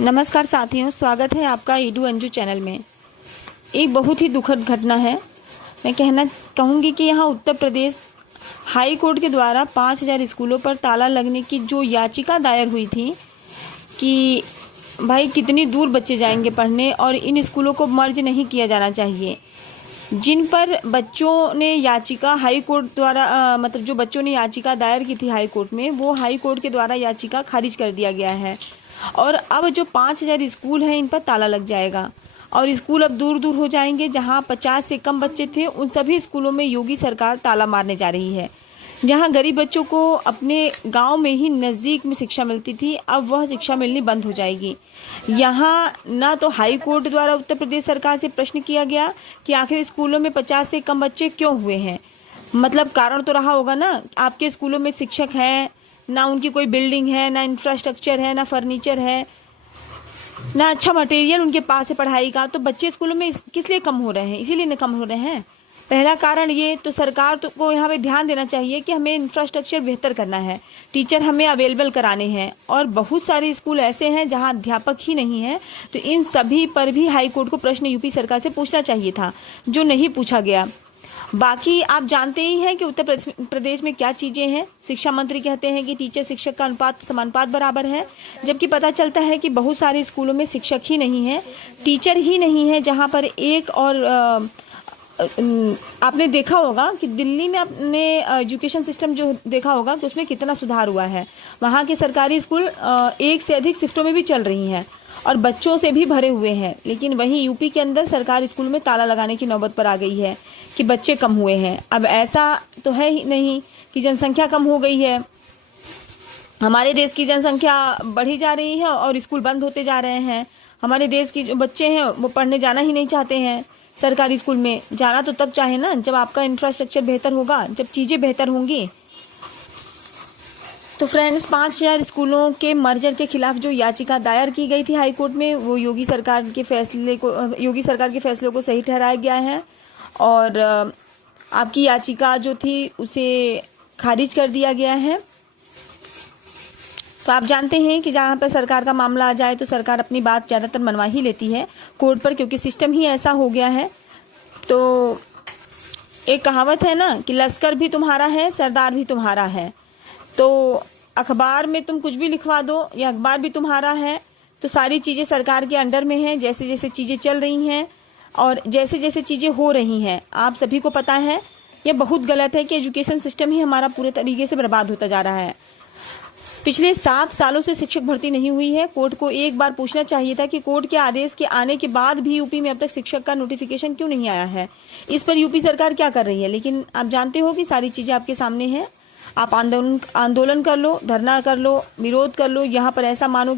नमस्कार साथियों, स्वागत है आपका ईडू अंजू चैनल में। एक बहुत ही दुखद घटना है। मैं कहूँगी कि यहाँ उत्तर प्रदेश हाई कोर्ट के द्वारा 5000 स्कूलों पर ताला लगने की जो याचिका दायर हुई थी कि भाई कितनी दूर बच्चे जाएंगे पढ़ने और इन स्कूलों को मर्ज नहीं किया जाना चाहिए, जिन पर बच्चों ने याचिका हाई कोर्ट द्वारा जो बच्चों ने याचिका दायर की थी हाई कोर्ट में, वो हाई कोर्ट के द्वारा याचिका खारिज कर दिया गया है। और अब जो 5000 स्कूल हैं इन पर ताला लग जाएगा और स्कूल अब दूर दूर हो जाएंगे। जहां 50 से कम बच्चे थे उन सभी स्कूलों में योगी सरकार ताला मारने जा रही है। जहां गरीब बच्चों को अपने गांव में ही नज़दीक में शिक्षा मिलती थी, अब वह शिक्षा मिलनी बंद हो जाएगी। यहां ना तो हाई कोर्ट द्वारा उत्तर प्रदेश सरकार से प्रश्न किया गया कि आखिर स्कूलों में 50 से कम बच्चे क्यों हुए हैं। मतलब कारण तो रहा होगा ना, आपके स्कूलों में शिक्षक हैं ना, उनकी कोई बिल्डिंग है ना, इंफ्रास्ट्रक्चर है ना, फर्नीचर है ना, अच्छा मटेरियल उनके पास है पढ़ाई का, तो बच्चे स्कूलों में किस लिए कम हो रहे हैं? इसीलिए न कम हो रहे हैं। पहला कारण ये तो सरकार को यहाँ पे ध्यान देना चाहिए कि हमें इंफ्रास्ट्रक्चर बेहतर करना है, टीचर हमें अवेलेबल कराने हैं। और बहुत सारे स्कूल ऐसे हैं जहाँ अध्यापक ही नहीं है, तो इन सभी पर भी हाई कोर्ट को प्रश्न यूपी सरकार से पूछना चाहिए था, जो नहीं पूछा गया। बाकी आप जानते ही हैं कि उत्तर प्रदेश में क्या चीज़ें हैं। शिक्षा मंत्री कहते हैं कि टीचर शिक्षक का अनुपात समानुपात बराबर है, जबकि पता चलता है कि बहुत सारे स्कूलों में शिक्षक ही नहीं है, टीचर ही नहीं है। जहां पर एक और आपने देखा होगा कि दिल्ली में आपने एजुकेशन सिस्टम जो देखा होगा कि उसमें कितना सुधार हुआ है। वहाँ के सरकारी स्कूल एक से अधिक शिफ्टों में भी चल रही हैं और बच्चों से भी भरे हुए हैं। लेकिन वहीं यूपी के अंदर सरकारी स्कूल में ताला लगाने की नौबत पर आ गई है कि बच्चे कम हुए हैं। अब ऐसा तो है ही नहीं कि जनसंख्या कम हो गई है। हमारे देश की जनसंख्या बढ़ी जा रही है और स्कूल बंद होते जा रहे हैं। हमारे देश की जो बच्चे हैं वो पढ़ने जाना ही नहीं चाहते हैं। सरकारी स्कूल में जाना तो तब चाहे ना जब आपका इंफ्रास्ट्रक्चर बेहतर होगा, जब चीज़ें बेहतर होंगी। तो फ्रेंड्स, 5000 स्कूलों के मर्जर के खिलाफ जो याचिका दायर की गई थी हाई कोर्ट में, वो योगी सरकार के फैसले को सही ठहराया गया है और आपकी याचिका जो थी उसे खारिज कर दिया गया है। तो आप जानते हैं कि जहाँ पर सरकार का मामला आ जाए तो सरकार अपनी बात ज़्यादातर मनवा ही लेती है कोर्ट पर, क्योंकि सिस्टम ही ऐसा हो गया है। तो एक कहावत है ना कि लश्कर भी तुम्हारा है, सरदार भी तुम्हारा है। तो अखबार में तुम कुछ भी लिखवा दो, या अखबार भी तुम्हारा है, तो सारी चीज़ें सरकार के अंडर में हैं। जैसे जैसे चीज़ें चल रही हैं और जैसे जैसे चीज़ें हो रही हैं, आप सभी को पता है ये बहुत गलत है कि एजुकेशन सिस्टम ही हमारा पूरे तरीके से बर्बाद होता जा रहा है। पिछले 7 सालों से शिक्षक भर्ती नहीं हुई है। कोर्ट को एक बार पूछना चाहिए था कि कोर्ट के आदेश के आने के बाद भी यूपी में अब तक शिक्षक का नोटिफिकेशन क्यों नहीं आया है, इस पर यूपी सरकार क्या कर रही है। लेकिन आप जानते हो कि सारी चीज़ें आपके सामने हैं। आप आंदोलन कर लो, धरना कर लो, विरोध कर लो, यहाँ पर ऐसा मानो